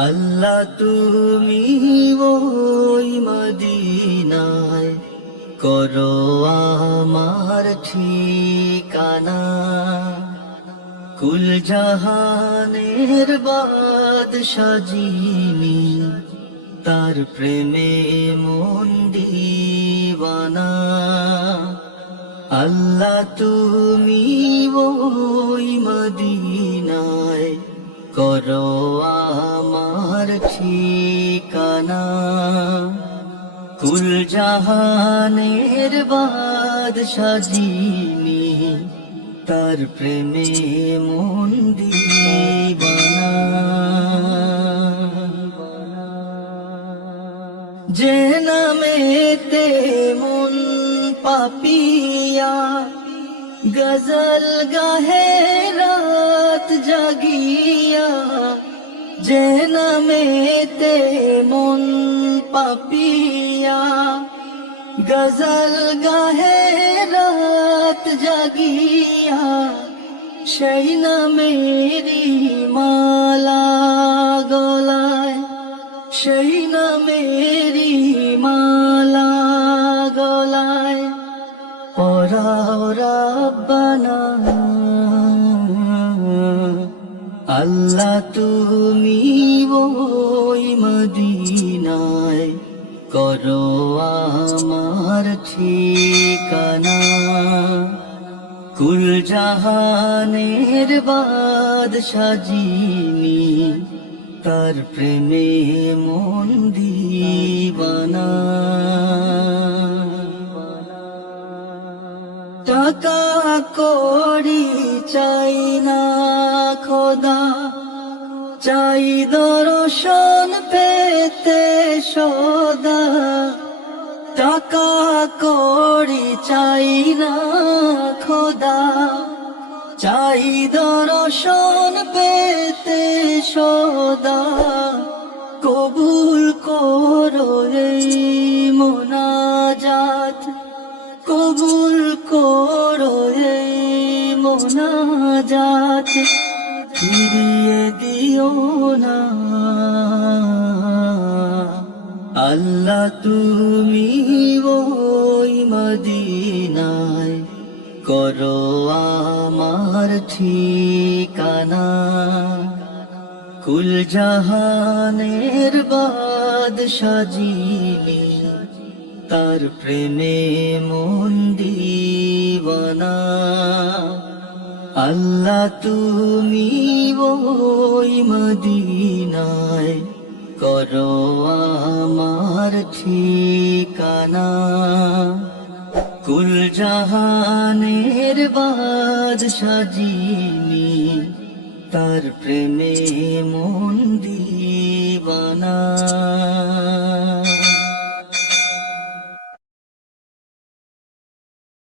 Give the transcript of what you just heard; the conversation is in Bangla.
আল্লাহ তুমি ওই মদিনায় করো আমার ঠিকানা, কুল জাহানের বাদশা যিনি, তার প্রেমে মন দিওয়ানা। আল্লাহ তুমি ওই মদিনায় করো আমার ঠিকানা, কুল জাহানের বাদশা যিনি, তার প্রেমে মন দিওয়ানা। যে নামেতে মন পাপিয়া গজল গাহে রাত জাগিয়া, যে নামেতে মন পাপিয়া গজল গাহে রাত জাগিয়া, সেই নামেরি মালা গলায়, সেই নামেরি মালা গলায় পরাও রাব্বানা। আল্লাহ তুমি ওই মদিনায় করো আমার ঠিকানা, কুল জাহানের বাদশা যিনি, তার প্রেমে মন দিওয়ানা। টাকা কড়ি চাই না খোদা, চাই দর্শন পেতে সদা। টাকা কড়ি চাই না খোদা, চাই দর্শন পেতে সদা। কবুল করো এই মোনাজাত, কবুল করো এই মোনাজাত, ফিরিয়ে দিও না। আল্লাহ তুমি ওই মদিনায় করো আমার ঠিকানা, কুল জাহানের বাদশা যিনি, তার প্রেমে মন দিওয়ানা। আল্লাহ তুমি ওই মদিনায় করো আমার ঠিকানা, কুল জাহানের বাদশা যিনি, তার প্রেমে মন দিওয়ানা।